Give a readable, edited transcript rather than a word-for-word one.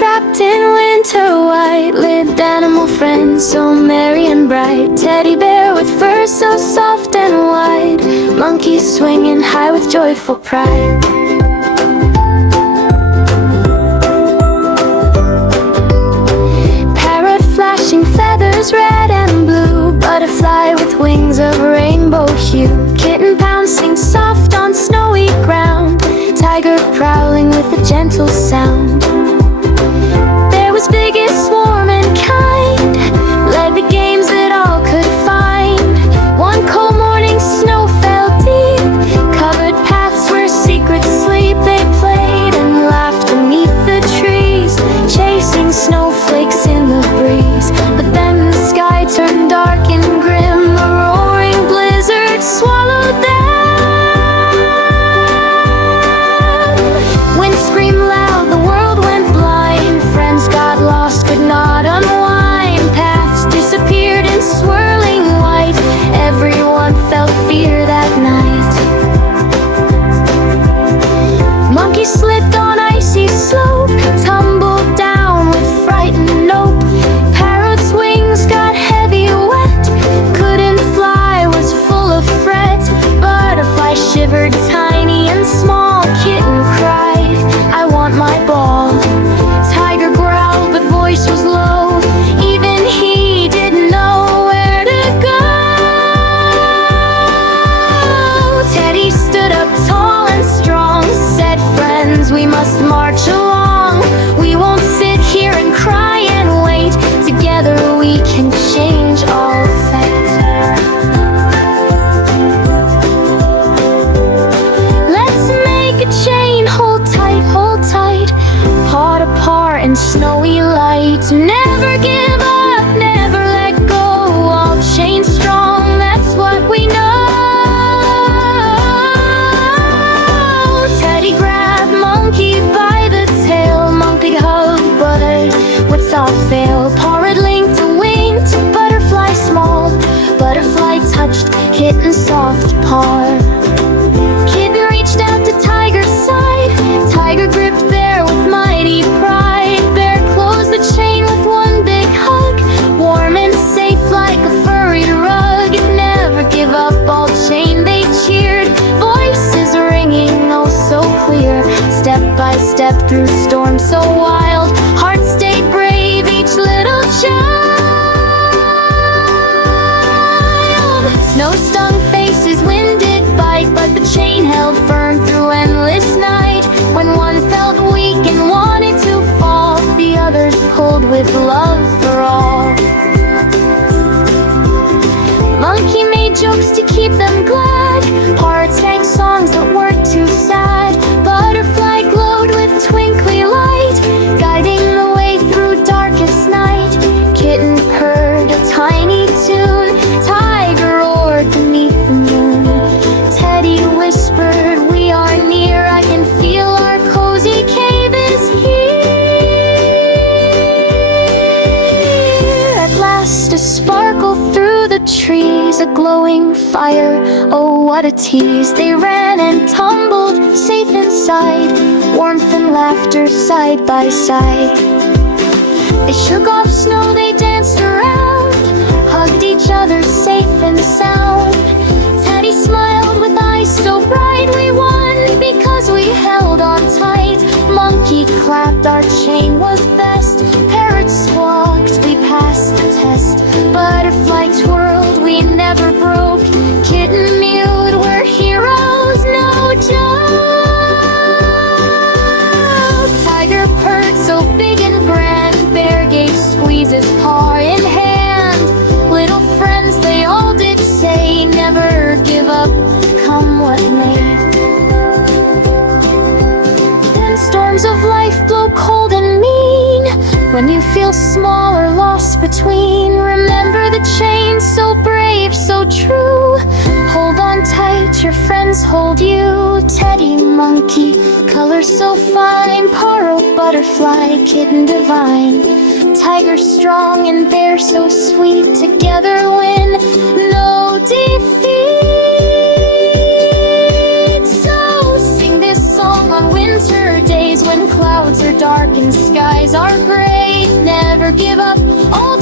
Toddlers wrapped in winter white, lived animal friends so merry and bright. Teddy bear with fur so soft and wide, monkeys swinging high with joyful pride. Parrot flashing feathers red and blue, butterfly with wings of rainbow hue. Kitten pouncing soft on snowy ground, tiger prowling with a gentle sound. There was biggest, warm and kind, led the games that all could find. One cold morning snow fell deep, covered paths where secrets sleep. They played and laughed beneath the trees, chasing snowflakes in the breeze. But then the sky turned dark and grim, a roaring blizzard swallowed them. Wind screamed loud, the world went blind, friends got lost, could not unwind. Paths disappeared in swirling white, everyone felt fear that night. Monkeys slipped on icy slope, tumbled down with fright and nope. Parrot's wings got heavy wet, couldn't fly, was full of fret. Butterfly shivered tiny and small, kitten cried, I want my ball. Tiger growled but voice was low, even he didn't know where to go. Teddy stood up tall and strong, said, friends, we must march along. We won't sit here and cry and wait, together we can change all fate. Let's make a chain, hold tight, paw to paw in snowy light. Never give up, never let go, all chains strong, that's what we know. Teddy grabbed Monkey by the tail, Monkey hugged, but without fail. Parrot linked a wing to butterfly small, butterfly touched Kitten's soft paw. Kitten reached out to Tiger's side, Tiger gripped Bear with mighty pride. Bear closed the chain with one big hug, warm and safe like a furry rug. Never give up, all chain they cheered, voices ringing oh so clear. Step by step through storms so wild, hearts stayed brave, each little child. Snow stung faces, wind did bite, but the chain held firm through endless night. When one felt weak and wanted to fall, the others pulled with love for all. Monkey made jokes to keep them glad, Parrot sang songs that weren't too sad. Butterfly glowed with twinkly light, guiding the way through darkest night. Kitten purred a tiny tune, Tiger roared beneath the moon. Teddy whispered, we are near, I can feel our cozy cave is here. At last a sparkle through the trees, a glowing fire, oh what a tease. They ran and tumbled, safe inside, warmth and laughter side by side. They shook off snow, they danced around, hugged each other safe and sound. Teddy smiled with eyes so bright, we won because we held on tight. Monkey clapped, our chain was best. Parrot squawked, we passed the test. Butterfly twirled, we never broke. Kitten mewed, we're heroes, no joke. Tiger purred so big and grand, Bear gave squeezes paw in hand. Little friends, they all did say, never give up, come what may. Then storms of life blow cold and mean, when you feel small or lost between. Remember the chain, so brave, so true. Hold on tight, your friends hold you. Teddy, monkey, color so fine. Parrot, butterfly, kitten divine. Tiger strong and bear so sweet, together win, no defeat. So sing this song on winter days, when clouds are dark and skies are gray. Never give up, all